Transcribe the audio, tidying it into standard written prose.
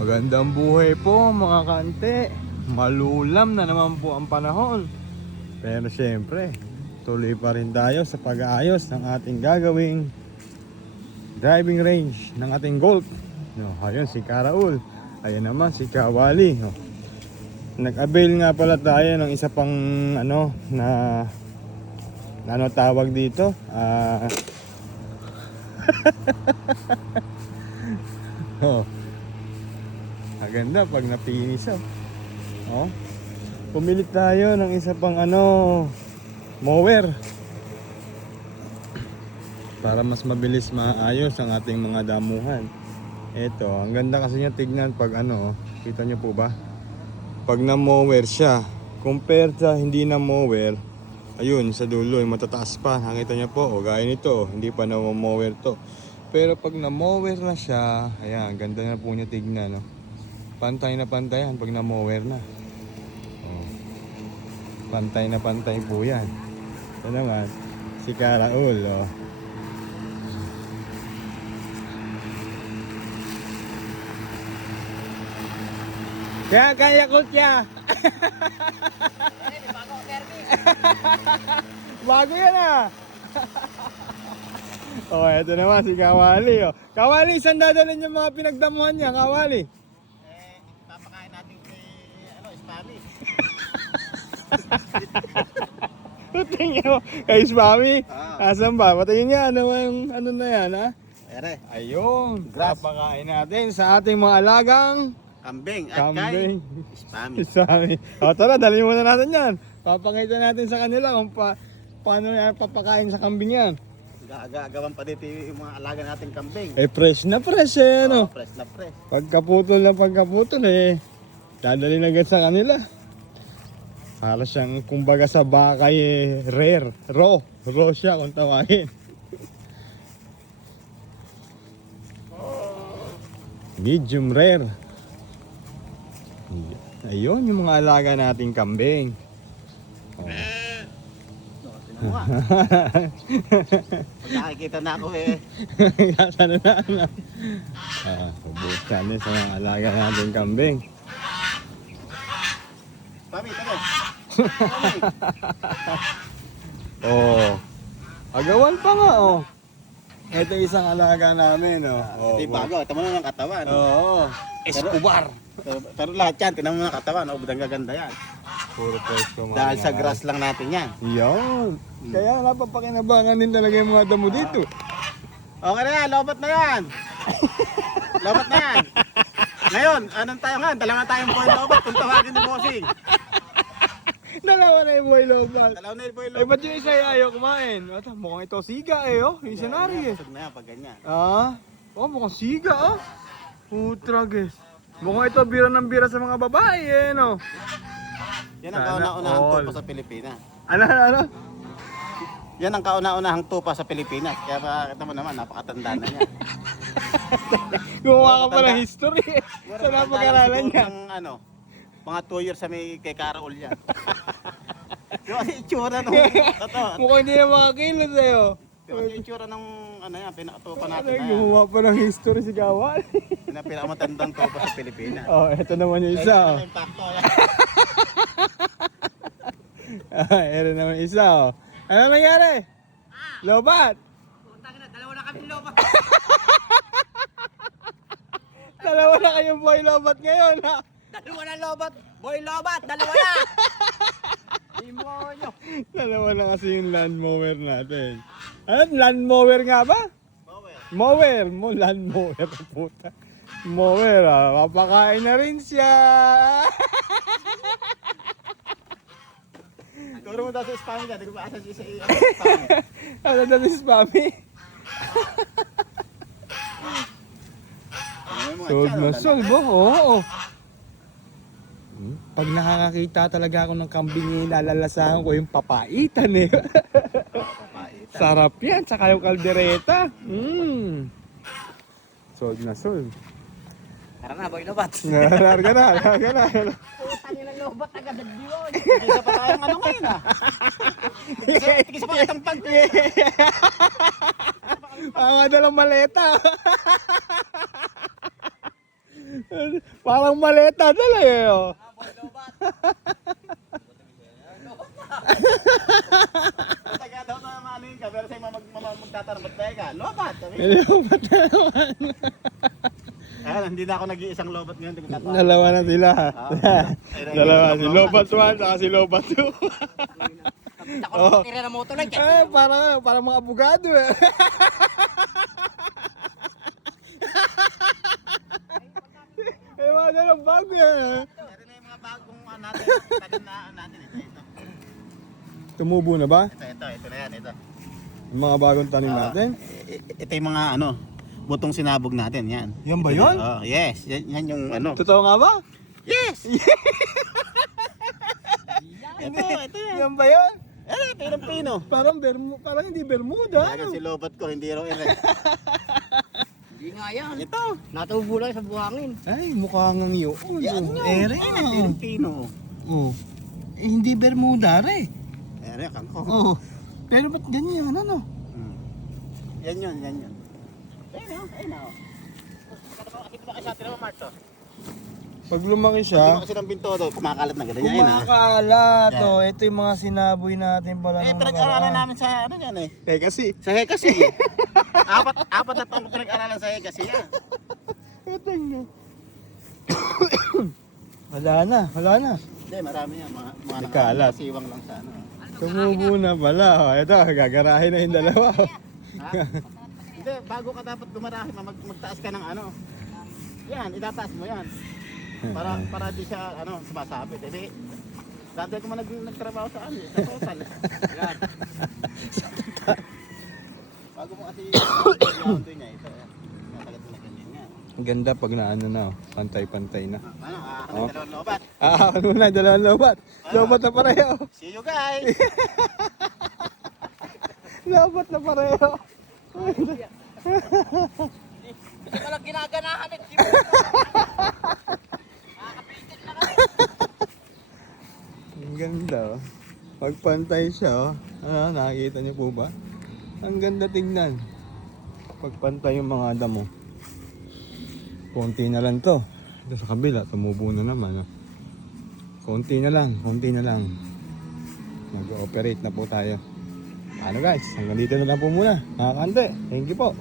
Magandang buhay po mga kante. Malulam na naman po ang panahon. Pero syempre, tuloy pa rin tayo sa pag-aayos ng ating gagawing driving range ng ating Golf. No, ayun si Karaul. Ayun naman si Kawali. No. Nag-avail nga pala tayo ng isa pang ano tawag dito? Oh. Maganda pag napinis oh. Pumili tayo ng isa pang mower para mas mabilis maayos ang ating mga damuhan. Ito, ang ganda kasi niya tignan pag kita niyo po ba? Pag na-mower siya, compare sa hindi na-mower, ayun, sa dulo, yung matataas pa. Nakita niyo po, gaya nito, hindi pa na-mower to. Pero pag na-mower na siya, ayan, ganda na po niya tignan, no? Pantay na pantay yan pag na-mower na. Oh. Pantay na pantay po yan. Ito naman, si Karaul, oh. Kaya Colt ya. Bago service. Bago yan Oh, eto naman si Kawali, oh. Kawali, saan dadalhin yung mga pinagdamuhan niya, Kawali? Papakain natin kay Spami. Tingin mo, kay Spami? Ah. Asan ba? Patingin niya, ano na yan, ha? Ere, Ayun, Grass. papakain natin sa ating mga alagang kambing at kambing. kay Spami. Spami. O tara, dalhin muna natin yan. Papakita natin sa kanila kung paano yan papakain sa kambing yan. Gagawan pa dito yung mga alaga nating kambing. Fresh na fresh no? Fresh na fresh. Pagkaputol dadalhin agad sa kanila. Para siyang kumbaga sa bakay rare, raw siya kung tawagin. Medium rare. Ayun yung mga alaga nating kambing. Oh. Tinan mo nga. Pag nakikita na ako Nasaan na ubusan sa mga alaga nating kambing. Spami, tago. Oh. Agawan pa nga oh. Ito isang alaga namin oh. Ito yung bago. Tama naman ang katawan. Oo. Escobar. Pero lahat yan, tinan mo ang katawan. Budang gaganda yan. Puro presko mga Dahil sa mga- grass lang natin yan. Yan. Kaya napapakinabangan din talaga yung mga damo dito. Okay na yan, lobat na yan. Lobat na yan. Ngayon, anong tayo nga? Dalawa tayong boy lobat kung tawagin ni Bossing. Dalawa na yung boy lobat. Dalawa na yung boy Eh lobat. ba't yung isa ayaw kumain? Ata, mukhang ito siga oh. Yung senary Busog na yan pag ganyan. Oh mukhang siga Putra guys. Mukhang ito bira ng bira sa mga babae no. Yan ang Sana kauna-unahang all. tupa sa Pilipinas. Ano? Yan ang kauna-unahang tupa sa Pilipinas. Kaya kita mo naman, napakatanda na niya. Gumawa ka pa ng history sa napag-aralan niya. Ng, mga 2 years sa may kay Karaul yan. Yung kasi itsura nung, totoo. Mukhang hindi na makakilala sa'yo. Yung kasi itsura ng, pinakatupa natin na yan. Gumawa pa ng history si Gawal. Yan ang pinakamatandang tupa sa Pilipinas. Oh, eto naman yung isa Kaya impacto yan. Eto naman yung isa Ano nangyari? Lobat? Putang na, dalawa na kami lobat. Dalawa na kayong boy lobat ngayon Dalawa na lobat. Boy lobat, dalawa na. Demonyo. Dalawa na kasi yung land mower natin. Ano? Land mower nga ba? Bawel. Land mower. Puta. Mower papakain na rin siya. Turo mo daw sa Spami ka, di ko ba asa siya sa Spami. Ano na si Spami? Sold na sold Oo. Pag nakakakita talaga ako ng kambing nalalasahan ko yung papaitan Sarap yan, tsaka yung kaldereta. Sold na sold. Tara na, boy lobat. Larga na. Putang ina lobat agad yun. Isa pa tayong ngayon Tigisa pa kitang pag. Mga dalang maleta. Parang maleta talaga eh. Oh. Taga daw na manin ka, pero sa'yo magtatanong, ba't tayo ka? Lobat! Sabi. Lobat na naman. Ayan, hindi na ako nag-iisang lobat ngayon. Hindi ko tatawa. Dalawa na sila. Dalawa. Si Lobat. Lobat 1 saka si Lobat 2. Ako na tira ng motor lang. Parang mga abogado eh. Eh, mga dalang bago yan. Ito na yung mga bagong natin. Tanim na natin. Ito. Tumubo na ba? Ito na yan. Ito. Yung mga bagong tanim natin? Ito yung mga butong sinabog natin. Yan. Yan ba yun? Oh, yes. Yan yung Totoo nga ba? Yes! ito yan. Yan ba yun? Ito yung pino. Parang hindi Bermuda. Kaya si lobat ko, hindi raw ere. Hindi nga yan. Ito. Natubo lang sa buhangin. Ay, mukha nga yun. Yan yun. Ere. Ito yung pino. Oh. Eh, hindi Bermuda re. Ere, kangko. Oh. Pero ba't ganyan ano? Yan yun. Ayun o. Kasi kumakain sa atin naman, Mark, to. Pag lumaki Hindi siya, mo kasi ng pinto to, kumakalat na ganyan. Yan, kumakalat. Yan. Oh, ito yung mga sinaboy natin pala. pinag-aralan namin sa yan eh. Eh kasi. Sa Hekasi. apat na taong pinag-aralan sa Hekasi yan. Ito nyo. Wala na. Hindi, marami yan. Mga Nagkalat. nakasiwang lang sa Tumubo na pala. Oh, ito, gagarahin na yung dalawa. Oh. Ha? Hindi, bago ka dapat gumarahin, magtaas ka ng Yan, itataas mo yan. Para di siya sumasabit. Hindi, dati ko man nagtrabaho sa sa total. Yan. Bago mo kasi yung niya, ito. Natagat mo na ganyan yan. Ang ganda pag na, pantay-pantay na. Dalawang lobat. Ano na, dalawang lobat. Lobat na pareho. See you guys! Lobat na pareho. Hindi ka lang ginaganahan eh. Ang ganda oh. Pagpantay siya oh. Nakikita niyo po ba? Ang ganda tingnan. Pagpantay yung mga damo. Konti na lang to. Ito sa kabila, tumubo na naman oh. Konti na lang. Mag-ooperate na po tayo. Ano guys, hanggang dito na lang po muna. Nakakante. Thank you po.